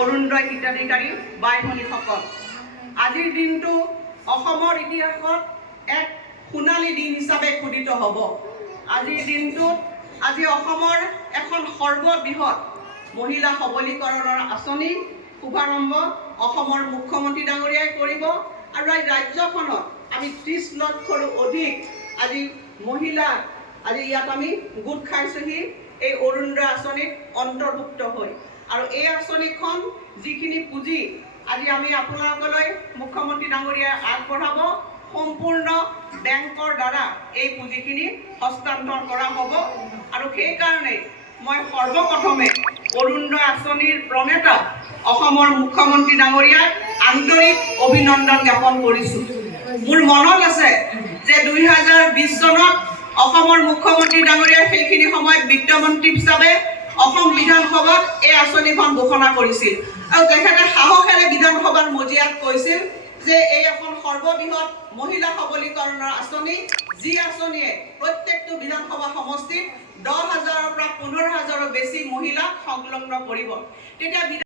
অৰুণোদয় হিতাধিকাৰী বাই ভনীসকল, আজিৰ দিনটো অসমৰ ইতিহাসত এক সোণালী দিন হিচাপে খোদিত হ'ব। আজিৰ দিনটোত আজি অসমৰ এখন সৰ্ববৃহৎ মহিলা সবলীকৰণৰ আঁচনি শুভাৰম্ভ অসমৰ মুখ্যমন্ত্ৰী ডাঙৰীয়াই কৰিব আৰু এই ৰাজ্যখনত আমি 30 লক্ষৰো অধিক আজি মহিলা আজি ইয়াত আমি গোট খাইছোহি এই অৰুণোদয় আঁচনিত অন্তৰ্ভুক্ত হৈ। আৰু এই আঁচনিখন যিখিনি পুঁজি আজি আমি আপোনালোকলৈ মুখ্যমন্ত্ৰী ডাঙৰীয়াই আগবঢ়াব, সম্পূৰ্ণ বেংকৰ দ্বাৰা এই পুঁজিখিনি হস্তান্তৰ কৰা হ'ব। আৰু সেইকাৰণে মই সৰ্বপ্ৰথমে অৰুণোদয় আঁচনিৰ প্ৰণেতা অসমৰ মুখ্যমন্ত্ৰী ডাঙৰীয়াক আন্তৰিক অভিনন্দন জ্ঞাপন কৰিছোঁ। মোৰ মনত আছে যে 2020 চনত অসমৰ মুখ্যমন্ত্ৰী ডাঙৰীয়াই সেইখিনি সময়ত বিত্তমন্ত্ৰী হিচাপে অসম বিধানসভাত এই আঁচনিখন ঘোষণা কৰিছিল আৰু তেখেতে সাহসেৰে বিধানসভাৰ মজিয়াত কৈছিল যে এই এখন সৰ্ববৃহৎ মহিলা সবলীকৰণৰ আঁচনি, যি আঁচনিয়ে প্ৰত্যেকটো বিধানসভা সমষ্টিত 10,000-ৰ পৰা 15,000ৰো বেছি মহিলাক সংলগ্ন কৰিব। তেতিয়া